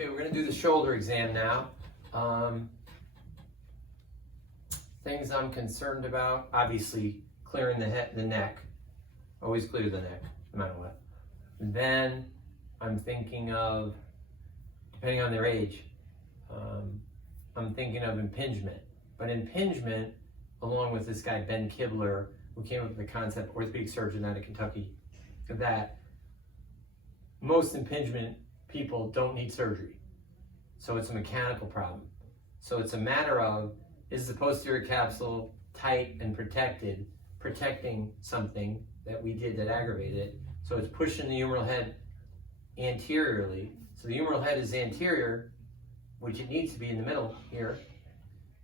Okay, we're going to do the shoulder exam now. Things I'm concerned about, obviously clearing the head, the neck. Always clear the neck, no matter what. And then I'm thinking of, depending on their age, I'm thinking of impingement. But impingement, along with this guy Ben Kibler, who came up with the concept, orthopedic surgeon out of Kentucky, that most impingement people don't need surgery. So it's a mechanical problem. So it's a matter of, is the posterior capsule tight and protected, protecting something that we did that aggravated it? So it's pushing the humeral head anteriorly. So the humeral head is anterior, which it needs to be in the middle here.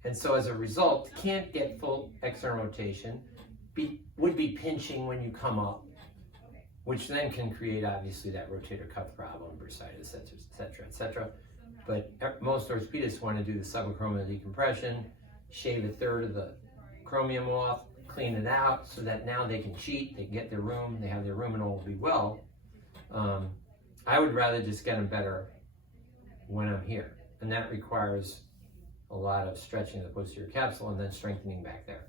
And so as a result, can't get full external rotation, would be pinching when you come up, which then can create obviously that rotator cuff problem, bursitis, et cetera, et cetera. But most orthopedists want to do the subacromial decompression, shave a third of the chromium off, clean it out so that now they can cheat, they can get their room, they have their room and all will be well. I would rather just get them better when I'm here. And that requires a lot of stretching the posterior capsule and then strengthening back there.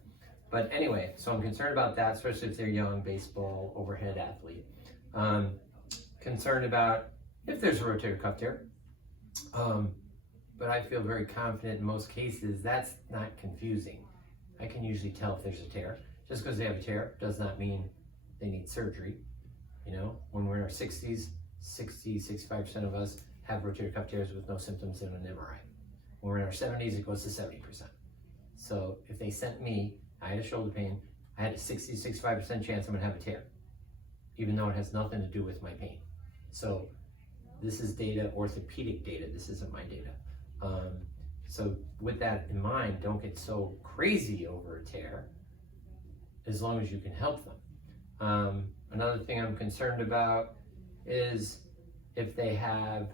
But anyway, so I'm concerned about that, especially if they're young, baseball, overhead athlete. Concerned about if there's a rotator cuff tear. But I feel very confident in most cases that's not confusing. I can usually tell if there's a tear. Just because they have a tear does not mean they need surgery. You know, when we're in our 60s, 65% of us have rotator cuff tears with no symptoms in an MRI. When we're in our 70s, it goes to 70%. So if they sent me, I had a shoulder pain, I had a 65% chance I'm gonna have a tear, even though it has nothing to do with my pain. So this is data, orthopedic data, this isn't my data. So with that in mind, don't get so crazy over a tear, as long as you can help them. Another thing I'm concerned about is if they have,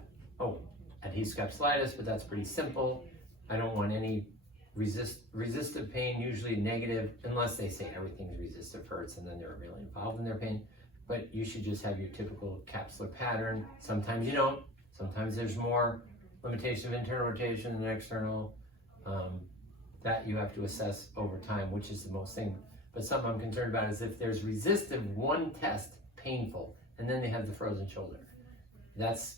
adhesive capsulitis, but that's pretty simple. I don't want any resistive pain, usually negative, unless they say everything's resistive hurts and then they're really involved in their pain. But you should just have your typical capsular pattern. Sometimes you don't. Sometimes there's more limitation of internal rotation than external. That you have to assess over time, which is the most thing. But something I'm concerned about is if there's resistive, one test, painful, and then they have the frozen shoulder. That's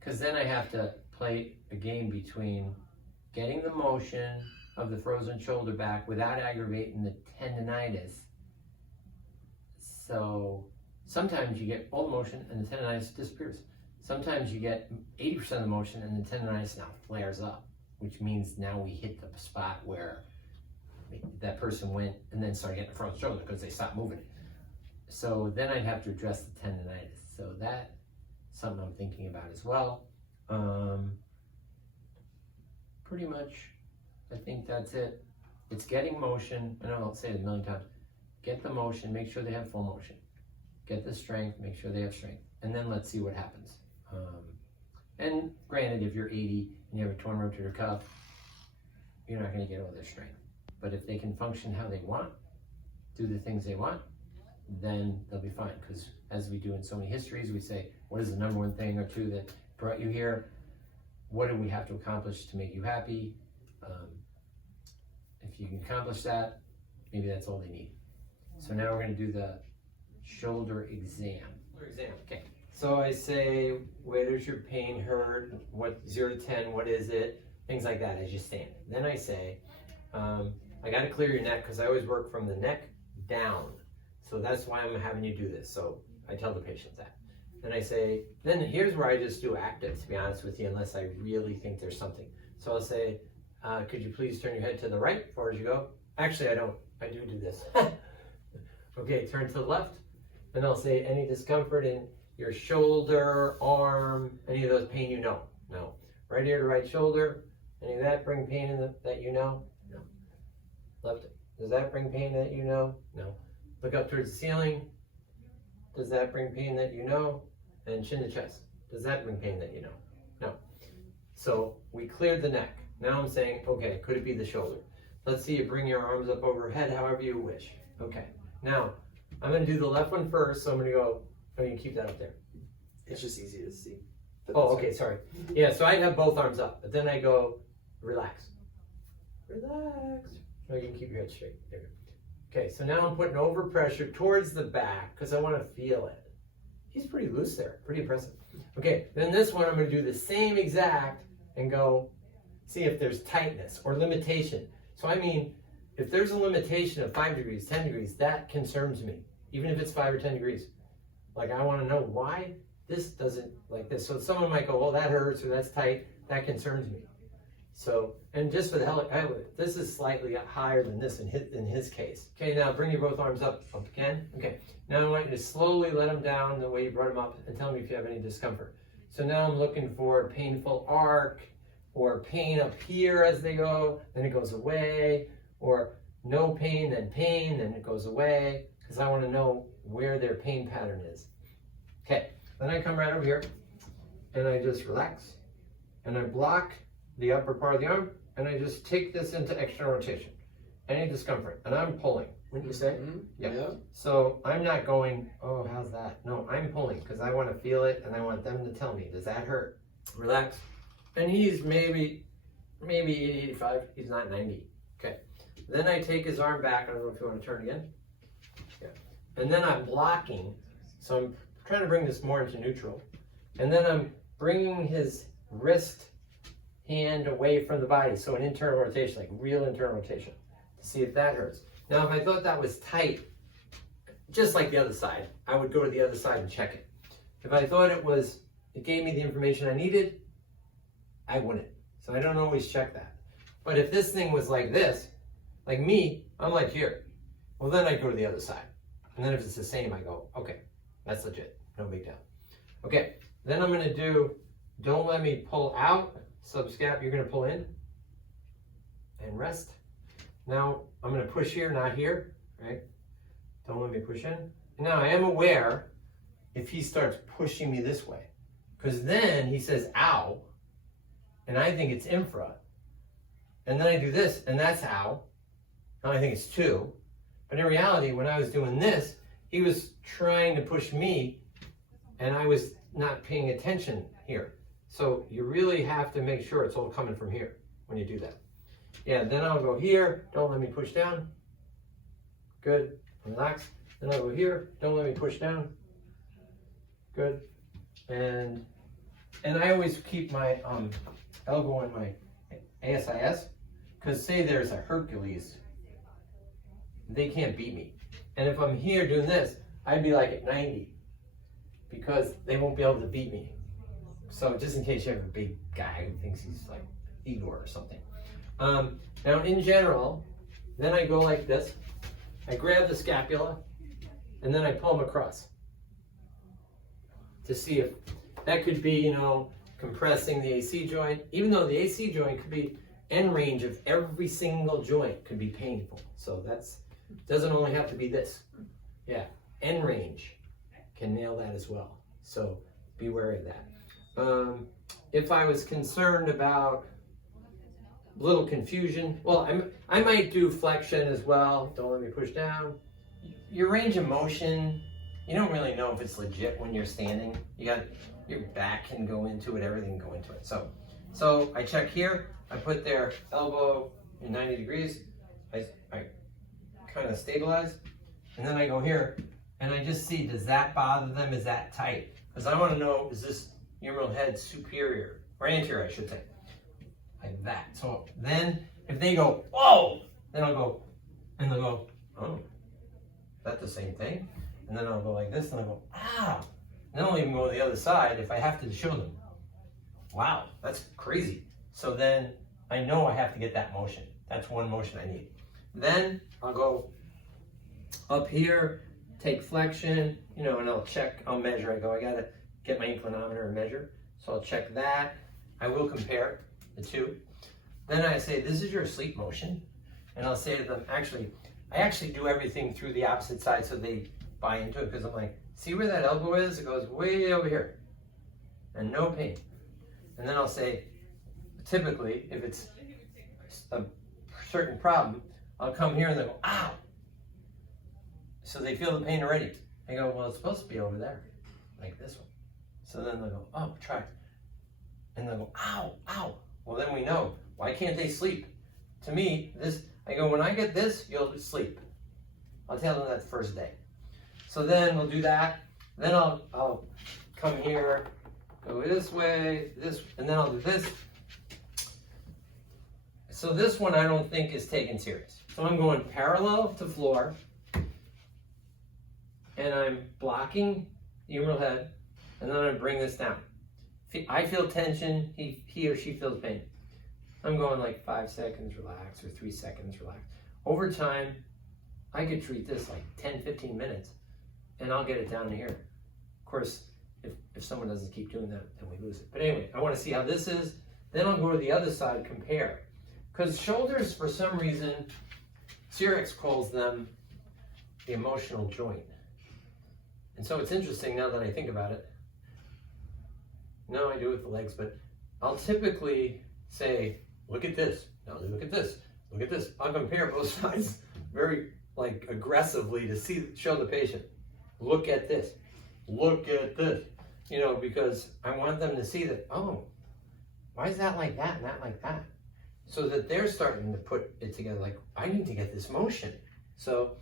because then I have to play a game between getting the motion of the frozen shoulder back without aggravating the tendinitis. So sometimes you get all the motion and the tendinitis disappears. Sometimes you get 80% of the motion and the tendinitis now flares up, which means now we hit the spot where that person went and then started getting a frozen shoulder because they stopped moving it. So then I'd have to address the tendinitis. So that's something I'm thinking about as well. Pretty much, I think that's it. It's getting motion, and I'll say it a million times. Get the motion, make sure they have full motion. Get the strength, make sure they have strength. And then let's see what happens. And granted, if you're 80 and you have a torn rotator cuff, you're not gonna get all their strength. But if they can function how they want, do the things they want, then they'll be fine. Because as we do in so many histories, we say, what is the number one thing or two that brought you here? What do we have to accomplish to make you happy? If you can accomplish that, maybe that's all they need. So now we're gonna do the shoulder exam. Okay. So I say, where does your pain hurt? What, 0 to 10, what is it? Things like that as you stand. Then I say, I gotta clear your neck because I always work from the neck down. So that's why I'm having you do this. So I tell the patient that. Then I say, then here's where I just do active, to be honest with you, unless I really think there's something. So I'll say, could you please turn your head to the right as far as you go? Actually, I don't. I do this. Okay, turn to the left. Then I'll say, any discomfort in your shoulder, arm, any of those pain you know? No. Right ear to right shoulder. Any of that bring pain in that you know? No. Left. Does that bring pain that you know? No. Look up towards the ceiling. Does that bring pain that you know? And chin to chest. Does that bring pain that you know? No. So we cleared the neck. Now I'm saying, okay, could it be the shoulder? Let's see you bring your arms up overhead however you wish. Okay. Now, I'm going to do the left one first, so I'm going to go, you can keep that up there. It's just easy to see. Oh, okay, sorry. Yeah, so I have both arms up, but then I go, relax. Relax. No, you can keep your head straight. There you go. Okay, so now I'm putting over pressure towards the back because I want to feel it. He's pretty loose there, pretty impressive. Okay, then this one I'm going to do the same exact and go see if there's tightness or limitation. So I mean, if there's a limitation of 5 degrees, 10 degrees, that concerns me, even if it's 5 or 10 degrees. Like I want to know why this doesn't like this. So someone might go, well, that hurts or that's tight. That concerns me. So, and just for the hell of it, this is slightly higher than this in his case. Okay, now bring your both arms up again. Okay, now I want you to slowly let them down the way you brought them up and tell me if you have any discomfort. So now I'm looking for painful arc or pain up here as they go, then it goes away, or no pain, then it goes away, because I want to know where their pain pattern is. Okay, then I come right over here and I just relax and I block the upper part of the arm, and I just take this into external rotation. Any discomfort, and I'm pulling. Wouldn't you say? Yeah. So I'm not going, oh, how's that? No, I'm pulling because I want to feel it, and I want them to tell me, does that hurt? Relax. And he's maybe 80, 85. He's not 90. Okay. Then I take his arm back. I don't know if you want to turn again. Yeah. And then I'm blocking. So I'm trying to bring this more into neutral. And then I'm bringing his wrist hand away from the body, so an internal rotation, like real internal rotation, to see if that hurts. Now, if I thought that was tight, just like the other side, I would go to the other side and check it. If I thought it gave me the information I needed, I wouldn't. So I don't always check that. But if this thing was like this, like me, I'm like here. Well, then I go to the other side. And then if it's the same, I go, okay, that's legit, no big deal. Okay, then I'm gonna do, don't let me pull out. Subscap, you're going to pull in and rest. Now I'm going to push here, not here, right? Don't let me push in. Now I am aware if he starts pushing me this way, because then he says, ow, and I think it's infra. And then I do this, and that's ow. Now I think it's 2. But in reality, when I was doing this, he was trying to push me, and I was not paying attention here. So you really have to make sure it's all coming from here when you do that. Yeah, then I'll go here, don't let me push down. Good, relax. Then I'll go here, don't let me push down. Good. And I always keep my elbow on my ASIS, because say there's a Hercules, they can't beat me. And if I'm here doing this, I'd be like at 90, because they won't be able to beat me. So just in case you have a big guy who thinks he's like Igor or something. Now in general, then I go like this. I grab the scapula and then I pull them across to see if that could be, you know, compressing the AC joint. Even though the AC joint could be end range of every single joint could be painful. So that's, doesn't only have to be this. Yeah, end range can nail that as well. So be wary of that. If I was concerned about a little confusion, well, I might do flexion as well. Don't let me push down. Your range of motion, you don't really know if it's legit when you're standing. You got, your back can go into it, everything can go into it. So I check here, I put their elbow in 90 degrees, I kind of stabilize, and then I go here, and I just see, does that bother them? Is that tight? Because I want to know, is this humeral head superior, or anterior, I should say, like that. So then, if they go, whoa, then I'll go, and they'll go, oh, is that the same thing? And then I'll go like this, and I'll go, ah. And then I'll even go to the other side if I have to show them. Wow, that's crazy. So then I know I have to get that motion. That's one motion I need. Then I'll go up here, take flexion, you know, and I'll check, I'll measure. I go, I gotta get my inclinometer and measure. So I'll check that. I will compare the two. Then I say, this is your sleep motion. And I'll say to them, I actually do everything through the opposite side so they buy into it, because I'm like, see where that elbow is? It goes way over here and no pain. And then I'll say, typically, if it's a certain problem, I'll come here and they'll go, ow. So they feel the pain already. I go, well, it's supposed to be over there, like this one. So then they'll go, oh, try. and they'll go, ow, ow. Well, then we know, why can't they sleep? To me, I go, when I get this, you'll sleep. I'll tell them that the first day. So then we'll do that. Then I'll come here, go this way, and then I'll do this. So this one I don't think is taken serious. So I'm going parallel to floor, and I'm blocking the humeral head, and then I bring this down. I feel tension, he or she feels pain. I'm going like 5 seconds, relax, or 3 seconds, relax. Over time, I could treat this like 10, 15 minutes, and I'll get it down to here. Of course, if someone doesn't keep doing that, then we lose it. But anyway, I want to see how this is. Then I'll go to the other side, compare. Because shoulders, for some reason, Cyrix calls them the emotional joint. And so it's interesting now that I think about it. No, I do it with the legs, but I'll typically say, look at this. Now look at this. Look at this. I'll compare both sides very aggressively to show the patient. Look at this. Look at this. You know, because I want them to see that, oh, why is that like that and that like that? So that they're starting to put it together like, I need to get this motion. So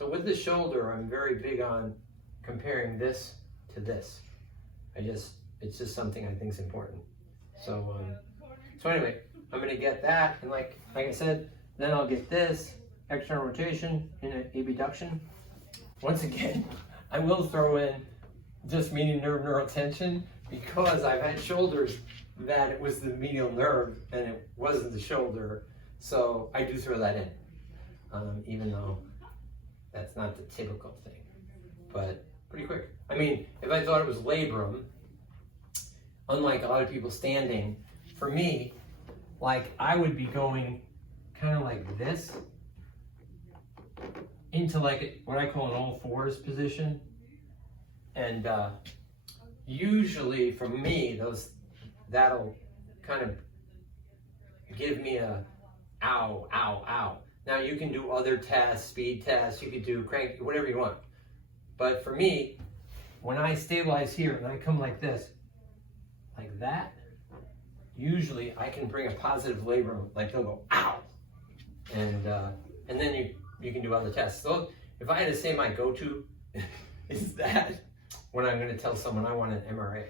with the shoulder, I'm very big on comparing this to this. It's just something I think is important. So anyway, I'm gonna get that, and like I said, then I'll get this external rotation in an abduction. Once again, I will throw in just median nerve neural tension, because I've had shoulders that it was the medial nerve and it wasn't the shoulder. So I do throw that in, even though that's not the typical thing, but pretty quick. I mean, if I thought it was labrum, unlike a lot of people standing, for me, like I would be going kind of like this into like what I call an all fours position. And usually for me, that'll kind of give me a ow, ow, ow. Now you can do other tests, speed tests, you could do crank, whatever you want. But for me, when I stabilize here and I come like this, like that, usually I can bring a positive labrum, like they'll go ow, and then you can do other tests. So if I had to say my go-to is that when I'm going to tell someone I want an MRA.